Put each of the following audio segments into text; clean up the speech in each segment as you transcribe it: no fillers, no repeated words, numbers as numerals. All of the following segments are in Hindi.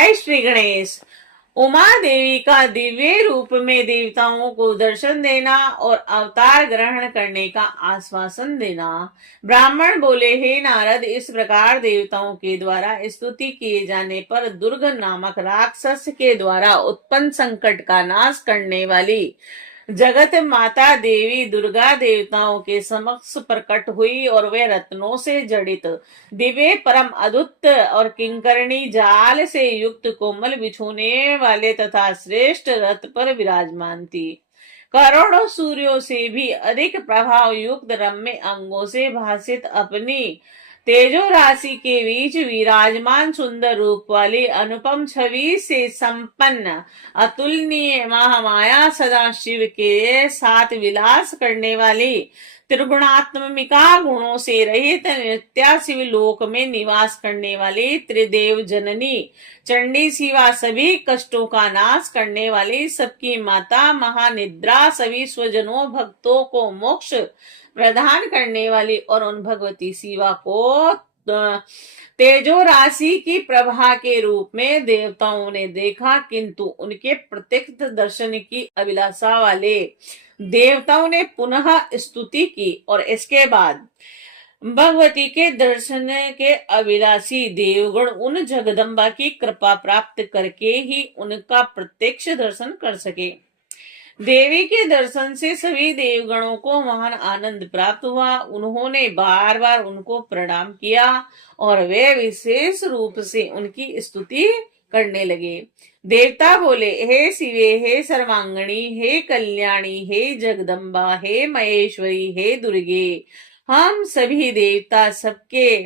जय श्री गणेश। उमा देवी का दिव्य रूप में देवताओं को दर्शन देना और अवतार ग्रहण करने का आश्वासन देना। ब्राह्मण बोले, हे नारद, इस प्रकार देवताओं के द्वारा स्तुति किए जाने पर दुर्ग नामक राक्षस के द्वारा उत्पन्न संकट का नाश करने वाली जगत माता देवी दुर्गा देवताओं के समक्ष प्रकट हुई और वे रत्नों से जड़ित दिव्य परम अद्भुत और किंकरणी जाल से युक्त कोमल बिछोने वाले तथा श्रेष्ठ रथ पर विराजमान थी। करोड़ों सूर्यों से भी अधिक प्रभाव युक्त रम्य अंगों से भासित अपनी तेजो राशि के बीच विराजमान सुंदर रूप वाली अनुपम छवि से संपन्न अतुलनीय महामाया सदा शिव के साथ विलास करने वाली त्रिगुणात्मिका गुणों से रहित नित्या शिव लोक में निवास करने वाली त्रिदेव जननी चंडी शिवा, सभी कष्टों का नाश करने वाली सबकी माता महानिद्रा, सभी स्वजनों भक्तों को मोक्ष प्रदान करने वाली और उन भगवती शिवा को तेजो राशि की प्रभा के रूप में देवताओं ने देखा, किंतु उनके प्रत्यक्ष दर्शन की अभिलाषा वाले देवताओं ने पुनः स्तुति की और इसके बाद भगवती के दर्शन के अभिलाषी देवगण उन जगदम्बा की कृपा प्राप्त करके ही उनका प्रत्यक्ष दर्शन कर सके। देवी के दर्शन से सभी देवगणों को महान आनंद प्राप्त हुआ। उन्होंने बार बार उनको प्रणाम किया और वे विशेष रूप से उनकी स्तुति करने लगे। देवता बोले, हे शिवे, हे सर्वांगणी, हे कल्याणी, हे जगदम्बा, हे महेश्वरी, हे दुर्गे, हम सभी देवता सबके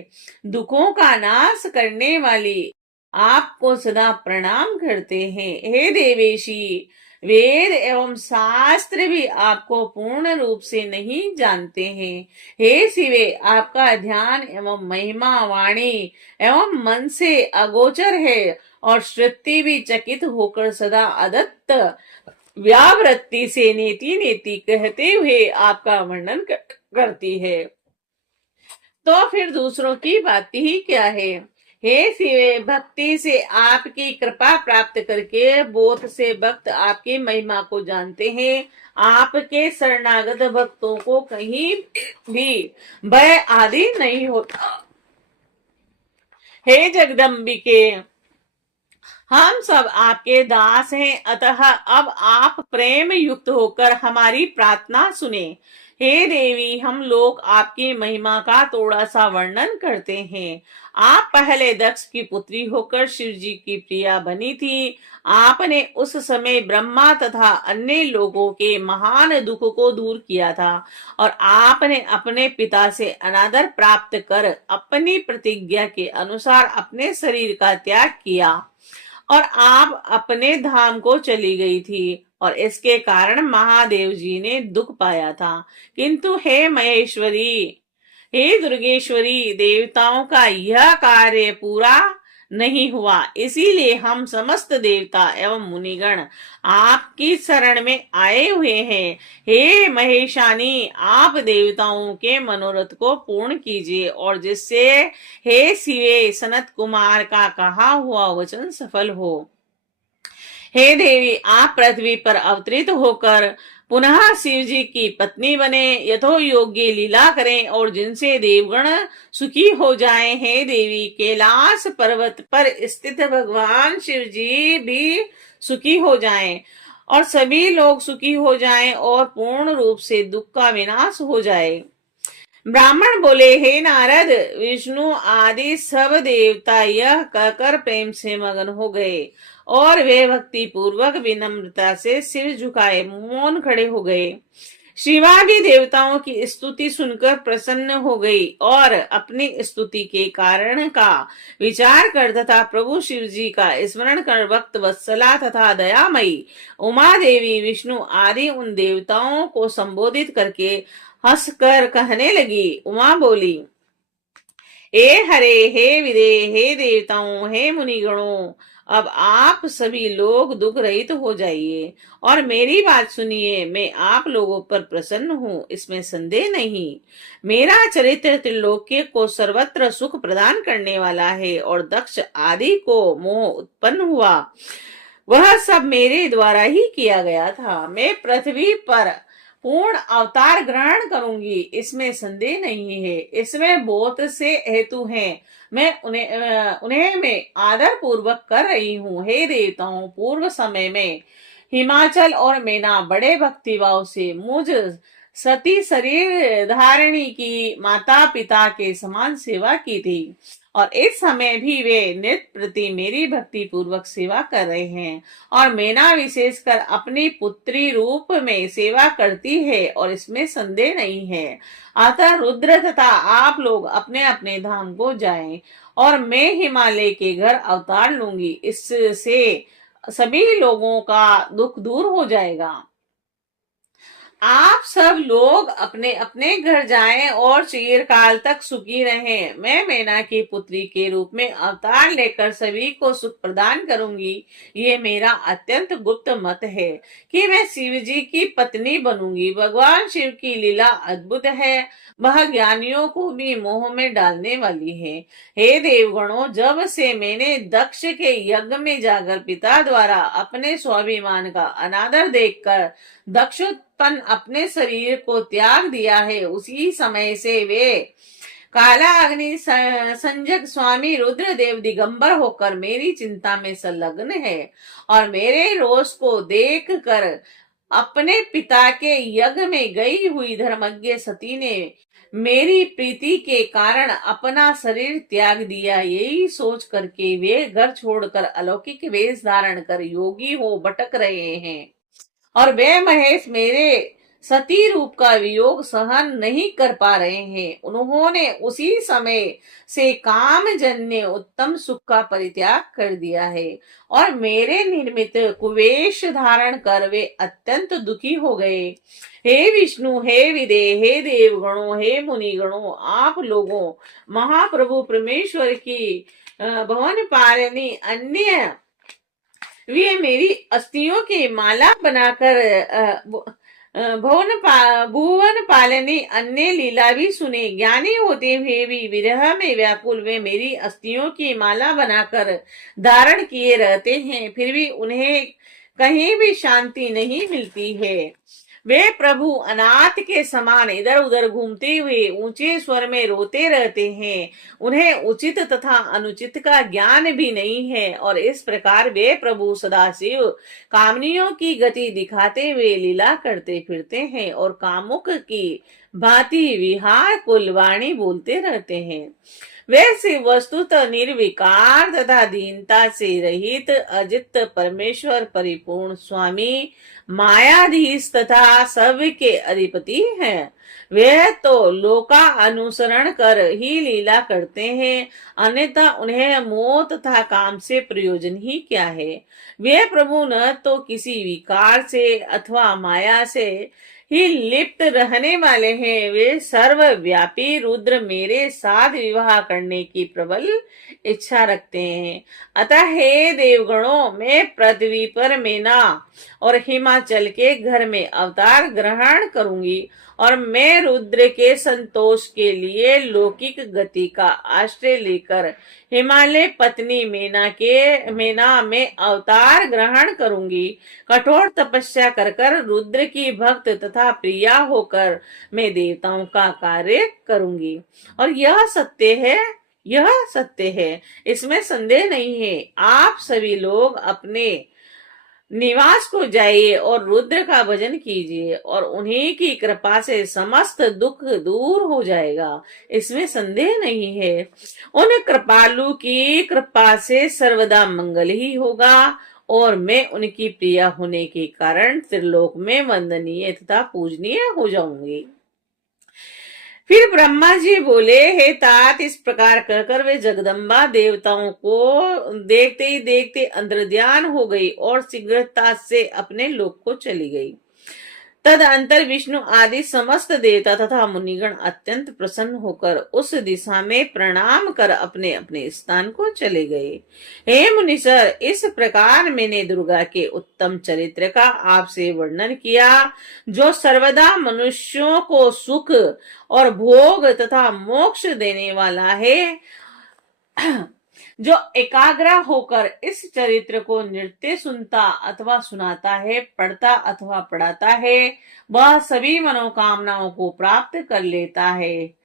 दुखों का नाश करने वाली आपको सदा प्रणाम करते हैं। हे देवेशी, वेद एवं शास्त्र भी आपको पूर्ण रूप से नहीं जानते हैं। हे शिवे, आपका ध्यान एवं महिमा वाणी एवं मन से अगोचर है और श्रुति भी चकित होकर सदा अदत्त व्यावृत्ति से नेति नेति कहते हुए आपका वर्णन करती है, तो फिर दूसरों की बात ही क्या है। हे शिवे, भक्ति से आपकी कृपा प्राप्त करके बोध से भक्त आपकी महिमा को जानते हैं। आपके शरणागत भक्तों को कहीं भी भय आदि नहीं होता। हे जगदम्बिके, हम सब आपके दास हैं, अतः अब आप प्रेम युक्त होकर हमारी प्रार्थना सुने। हे देवी, हम लोग आपकी महिमा का थोड़ा सा वर्णन करते हैं। आप पहले दक्ष की पुत्री होकर शिव जी की प्रिया बनी थी। आपने उस समय ब्रह्मा तथा अन्य लोगों के महान दुख को दूर किया था और आपने अपने पिता से अनादर प्राप्त कर अपनी प्रतिज्ञा के अनुसार अपने शरीर का त्याग किया और आप अपने धाम को चली गई थी और इसके कारण महादेव जी ने दुख पाया था। किंतु हे महेश्वरी, हे दुर्गेश्वरी, देवताओं का यह कार्य पूरा नहीं हुआ, इसीलिए हम समस्त देवता एवं मुनिगण आपकी शरण में आए हुए हैं। हे महेशानी, आप देवताओं के मनोरथ को पूर्ण कीजिए और जिससे हे शिवे सनत कुमार का कहा हुआ वचन सफल हो। हे देवी, आप पृथ्वी पर अवतरित होकर पुनः शिव जी की पत्नी बने, यथो योग्य लीला करें और जिनसे देवगण सुखी हो जाएं। हे देवी, कैलाश पर्वत पर स्थित भगवान शिव जी भी सुखी हो जाएं और सभी लोग सुखी हो जाएं और पूर्ण रूप से दुख का विनाश हो जाए। ब्राह्मण बोले, हे नारद, विष्णु आदि सब देवता यह कहकर प्रेम से मगन हो गए और वे भक्ति पूर्वक विनम्रता से सिर झुकाए मौन खड़े हो गए। शिवा भी देवताओं की स्तुति सुनकर प्रसन्न हो गई और अपनी स्तुति के कारण का विचार कर तथा प्रभु शिव जी का स्मरण कर भक्त वत्सला तथा दयामयी उमा देवी, विष्णु आदि उन देवताओं को संबोधित करके हंसकर कहने लगी। उमा बोली, हे हरे, हे विदे, हे देवताओं, हे मुनिगणों, अब आप सभी लोग दुख रहित हो जाइए और मेरी बात सुनिए। मैं आप लोगों पर प्रसन्न हूँ, इसमें संदेह नहीं। मेरा चरित्र त्रिलोक्य को सर्वत्र सुख प्रदान करने वाला है और दक्ष आदि को मोह उत्पन्न हुआ, वह सब मेरे द्वारा ही किया गया था। मैं पृथ्वी पर पूर्ण अवतार ग्रहण करूंगी, इसमें संदेह नहीं है। इसमें बहुत से हेतु हैं, मैं उन्हें मैं आदर पूर्वक कर रही हूँ। हे देवताओं, पूर्व समय में हिमाचल और मैना बड़े भक्तिभाव से मुझ सती शरीर धारिणी की माता पिता के समान सेवा की थी और इस समय भी वे नित्य प्रति मेरी भक्ति पूर्वक सेवा कर रहे हैं। और मैना विशेषकर अपनी पुत्री रूप में सेवा करती है और इसमें संदेह नहीं है। अतः रुद्र तथा आप लोग अपने अपने धाम को जाएं और मैं हिमालय के घर अवतार लूंगी, इससे सभी लोगों का दुख दूर हो जाएगा। आप सब लोग अपने अपने घर जाएं और चिरकाल तक सुखी रहें। मैं मैना की पुत्री के रूप में अवतार लेकर सभी को सुख प्रदान करूंगी। ये मेरा अत्यंत गुप्त मत है कि मैं शिव जी की पत्नी बनूंगी। भगवान शिव की लीला अद्भुत है, वह ज्ञानियों को भी मोह में डालने वाली है। हे देवगणों, जब से मैंने दक्ष के यज्ञ में जाकर पिता द्वारा अपने स्वाभिमान का अनादर देखकर दक्षोत्पन्न अपने शरीर को त्याग दिया है, उसी समय से वे काला अग्नि संजक स्वामी रुद्रदेव दिगंबर होकर मेरी चिंता में संलग्न है और मेरे रोष को देख कर अपने पिता के यज्ञ में गई हुई धर्मज्ञ सती ने मेरी प्रीति के कारण अपना शरीर त्याग दिया। यही सोच करके वे घर छोड़कर अलौकिक वेश धारण कर योगी हो भटक रहे हैं और वे महेश मेरे सती रूप का वियोग सहन नहीं कर पा रहे हैं। उन्होंने उसी समय से काम जन्य उत्तम सुख का परित्याग कर दिया है और मेरे निर्मित कुवेश धारण कर वे अत्यंत दुखी हो गए। हे विष्णु, हे विदे, हे देवगणों, हे मुनिगणों, आप लोगों महाप्रभु परमेश्वर की भवन पालनी अन्य वे मेरी अस्थियों की माला बनाकर भुवन पालनी अन्य लीला भी सुने। ज्ञानी होते हुए भी विरह में व्याकुल वे मेरी अस्थियों की माला बनाकर धारण किए रहते हैं, फिर भी उन्हें कहीं भी शांति नहीं मिलती है। वे प्रभु अनाथ के समान इधर उधर घूमते हुए ऊंचे स्वर में रोते रहते हैं। उन्हें उचित तथा अनुचित का ज्ञान भी नहीं है और इस प्रकार वे प्रभु सदाशिव कामनियों की गति दिखाते हुए लीला करते फिरते हैं और कामुक की भांति विहार कुलवाणी बोलते रहते हैं। वैसे वस्तुतः निर्विकार तथा दीनता से रहित अजित परमेश्वर परिपूर्ण स्वामी मायाधीश तथा सब के अधिपति हैं। वे तो लोका अनुसरण कर ही लीला करते हैं, अन्यथा उन्हें मोह तथा काम से प्रयोजन ही क्या है। वे प्रभु न तो किसी विकार से अथवा माया से ही लिप्त रहने वाले हैं। वे सर्वव्यापी रुद्र मेरे साथ विवाह करने की प्रबल इच्छा रखते हैं। अतः हे देवगणों, मैं पृथ्वी पर मैना और हिमाचल के घर में अवतार ग्रहण करूंगी और मैं रुद्र के संतोष के लिए लौकिक गति का आश्रय लेकर हिमालय पत्नी मैना में अवतार ग्रहण करूंगी। कठोर तपस्या कर कर रुद्र की भक्त तथा प्रिया होकर मैं देवताओं का कार्य करूंगी और यह सत्य है, इसमें संदेह नहीं है। आप सभी लोग अपने निवास को जाइए और रुद्र का भजन कीजिए और उन्हीं की कृपा से समस्त दुख दूर हो जाएगा, इसमें संदेह नहीं है। उन कृपालु की कृपा से सर्वदा मंगल ही होगा और मैं उनकी प्रिया होने के कारण त्रिलोक में वंदनीय तथा पूजनीय हो जाऊंगी। फिर ब्रह्मा जी बोले, हे तात, इस प्रकार कहकर वे जगदम्बा देवताओं को देखते ही देखते अंतर्ध्यान हो गई और शीघ्रता से अपने लोक को चली गई। तदंतर विष्णु आदि समस्त देवता तथा मुनिगण अत्यंत प्रसन्न होकर उस दिशा में प्रणाम कर अपने अपने स्थान को चले गए। हे मुनीसर, इस प्रकार मैंने दुर्गा के उत्तम चरित्र का आपसे वर्णन किया, जो सर्वदा मनुष्यों को सुख और भोग तथा मोक्ष देने वाला है। जो एकाग्र होकर इस चरित्र को नृत्य सुनता अथवा सुनाता है, पढ़ता अथवा पढ़ाता है, वह सभी मनोकामनाओं को प्राप्त कर लेता है।